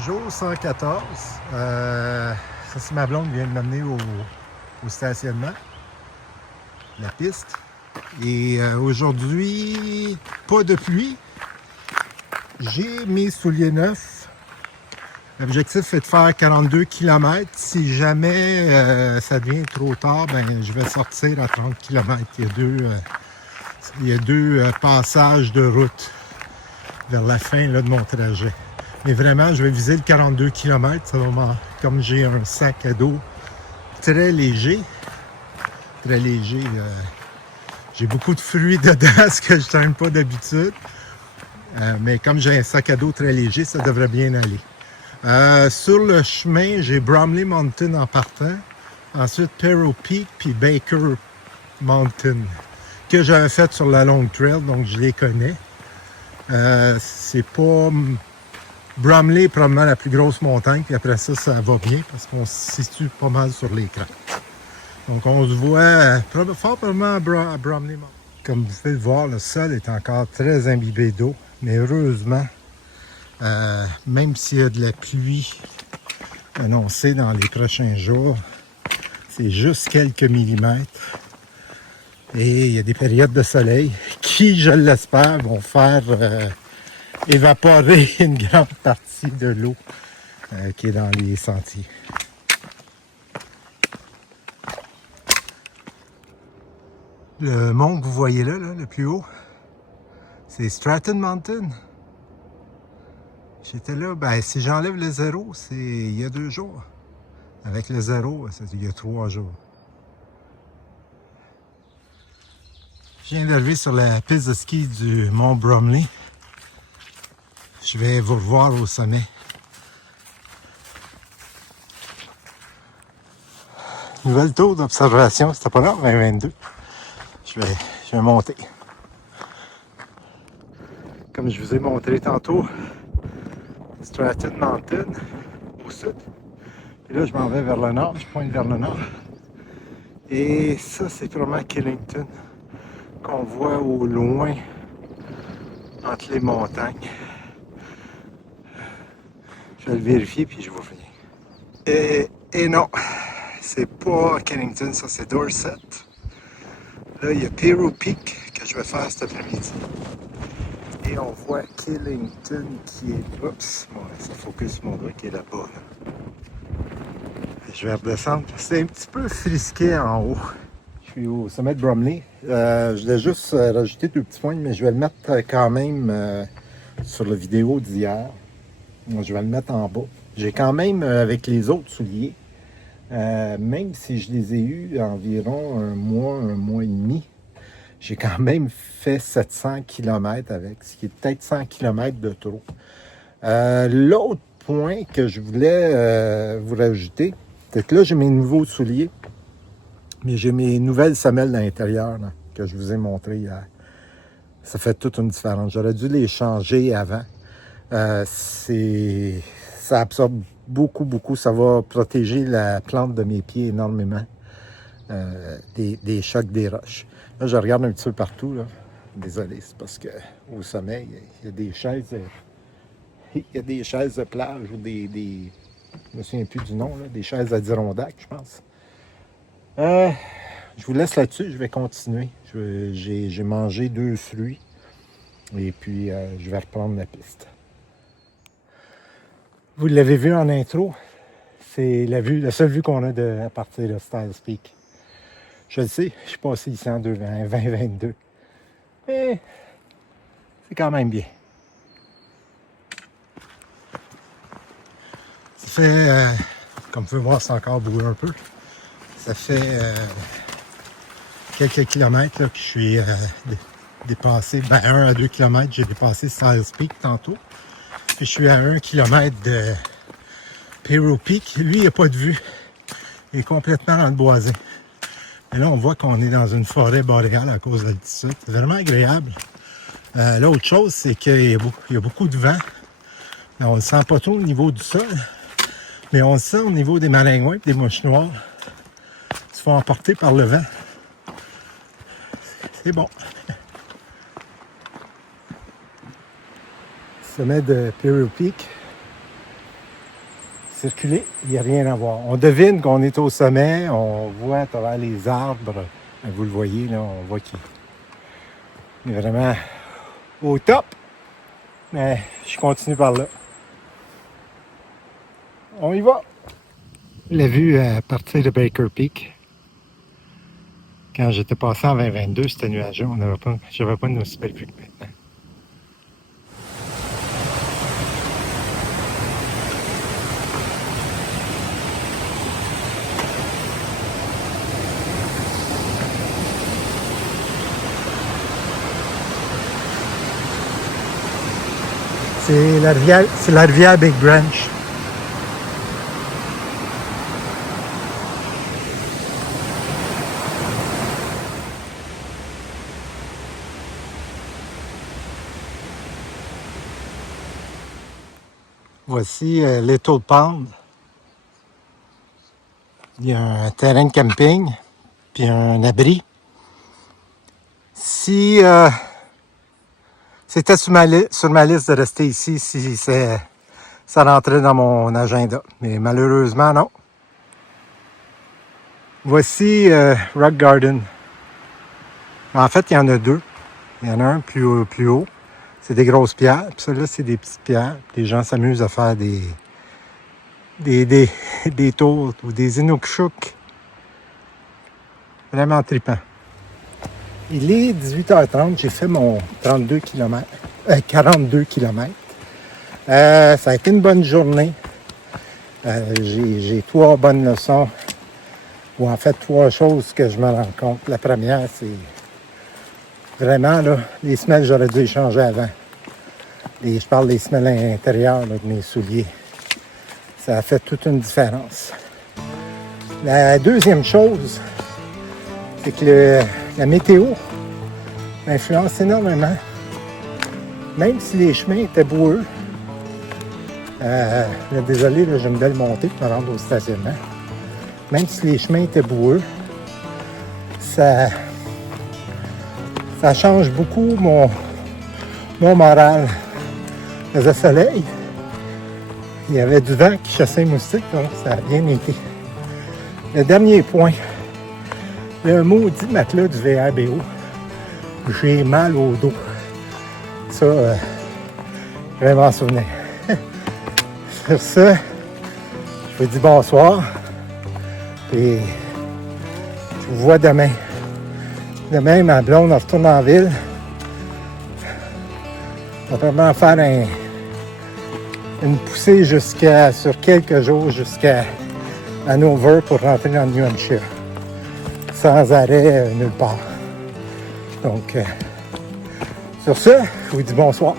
Jour 114. Ça, c'est ma blonde qui vient de m'amener au stationnement, la piste. Et aujourd'hui, pas de pluie. J'ai mes souliers neufs. L'objectif est de faire 42 km. Si jamais ça devient trop tard, ben, je vais sortir à 30 km. Il y a deux passages de route vers la fin là, de mon trajet. Mais vraiment, je vais viser le 42 km. Ça va comme j'ai un sac à dos très léger. Très léger. J'ai beaucoup de fruits dedans, ce que je ne traîne pas d'habitude. Mais comme j'ai un sac à dos très léger, ça devrait bien aller. Sur le chemin, j'ai Bromley Mountain en partant. Ensuite, Perro Peak, puis Baker Mountain, que j'avais fait sur la Long Trail, donc je les connais. C'est pas... Bromley est probablement la plus grosse montagne, puis après ça, ça va bien, parce qu'on se situe pas mal sur l'écran. Donc on se voit fort probablement à Bromley Mountain. Comme vous pouvez le voir, le sol est encore très imbibé d'eau, mais heureusement, même s'il y a de la pluie annoncée dans les prochains jours, c'est juste quelques millimètres. Et il y a des périodes de soleil qui, je l'espère, vont faire évaporer une grande partie de l'eau qui est dans les sentiers. Le mont que vous voyez là, le plus haut, c'est Stratton Mountain. J'étais là, ben si j'enlève le 0, c'est il y a 2 jours. Avec le 0, c'est il y a 3 jours. Je viens d'arriver sur la piste de ski du mont Bromley. Je vais vous revoir au sommet. Nouvelle tour d'observation, c'était pas là, mais 22. Je vais monter. Comme je vous ai montré tantôt, Stratton Mountain au sud. Et là, je m'en vais vers le nord, je pointe vers le nord. Et ça, c'est vraiment Killington qu'on voit au loin entre les montagnes. Je vais le vérifier puis je vous reviens. Et non, c'est pas Killington, ça c'est Dorset. Là, il y a Perro Peak que je vais faire cet après-midi. Et on voit Killington qui est... Oups, bon, ça focus mon doigt qui est là-bas. Là. Je vais redescendre. C'est un petit peu frisqué en haut. Je suis au sommet de Bromley. Je voulais juste rajouter 2 petits points, mais je vais le mettre quand même sur la vidéo d'hier. Je vais le mettre en bas. J'ai quand même, avec les autres souliers, même si je les ai eus environ un mois et demi, j'ai quand même fait 700 km avec, ce qui est peut-être 100 km de trop. L'autre point que je voulais vous rajouter, c'est que là, j'ai mes nouveaux souliers, mais j'ai mes nouvelles semelles à l'intérieur là, que je vous ai montrées hier. Ça fait toute une différence. J'aurais dû les changer avant. Ça absorbe beaucoup. Ça va protéger la plante de mes pieds énormément des chocs des roches. Là, je regarde un petit peu partout. Là. Désolé, c'est parce qu'au sommet, il y a des chaises. Il y a des chaises de plage ou des je me souviens plus du nom, là, des chaises Adirondack, je pense. Je vous laisse là-dessus, je vais continuer. J'ai mangé 2 fruits et puis je vais reprendre la piste. Vous l'avez vu en intro, c'est la seule vue qu'on a à partir de Styles Peak. Je le sais, je suis passé ici en 2022. Mais c'est quand même bien. Ça fait, comme vous pouvez voir, c'est encore boueux un peu. Ça fait quelques kilomètres là, que je suis dépassé. 1 à 2 kilomètres, j'ai dépassé Styles Peak tantôt. Puis je suis à 1 kilomètre de Perro Peak. Lui, il n'y a pas de vue. Il est complètement dans le boisé. Et là, on voit qu'on est dans une forêt boréale à cause de l'altitude. C'est vraiment agréable. L'autre chose, c'est qu'il y a beaucoup de vent. On ne le sent pas trop au niveau du sol, mais on le sent au niveau des maringouins et des mouches noires. Ils se font emporter par le vent. C'est bon. Sommet de Perro Peak. circuler, il n'y a rien à voir. On devine qu'on est au sommet, on voit à travers les arbres, vous le voyez, là, on voit qu'il est vraiment au top. Mais je continue par là. On y va! La vue à partir de Baker Peak. Quand j'étais passé en 2022, c'était nuageux. J'avais pas une aussi belle vue que maintenant. C'est la rivière Big Branch. Voici Little Pond. Il y a un terrain de camping, puis un abri. Si c'était sur ma liste de rester ici, si ça rentrait dans mon agenda. Mais malheureusement, non. Voici Rock Garden. En fait, il y en a deux. Il y en a un plus haut. C'est des grosses pierres. Puis ça, là, c'est des petites pierres. Les gens s'amusent à faire des tours ou des inukshuk. Vraiment trippant. Il est 18h30. J'ai fait mon 42 km. 42 km. Ça a été une bonne journée. J'ai 3 bonnes leçons. Ou en fait, 3 choses que je me rends compte. La première, c'est vraiment, là, les semelles, j'aurais dû les changer avant. Et je parle des semelles à l'intérieur là, de mes souliers. Ça a fait toute une différence. La deuxième chose, c'est que la météo influence énormément. Même si les chemins étaient boueux, désolé, là, j'ai une belle montée pour me rendre au stationnement. Même si les chemins étaient boueux, ça change beaucoup mon moral. Il faisait soleil, il y avait du vent qui chassait les moustiques, donc ça a bien été. Le dernier point, le maudit matelas du VRBO, j'ai mal au dos. Ça, je vais m'en souvenir. Sur ça, je vous dis bonsoir. Et je vous vois demain. Demain, ma blonde retourne en ville. On va vraiment faire une poussée sur quelques jours jusqu'à Hanover pour rentrer dans le New Hampshire. Sans arrêt nulle part. Donc, sur ce, je vous dis bonsoir.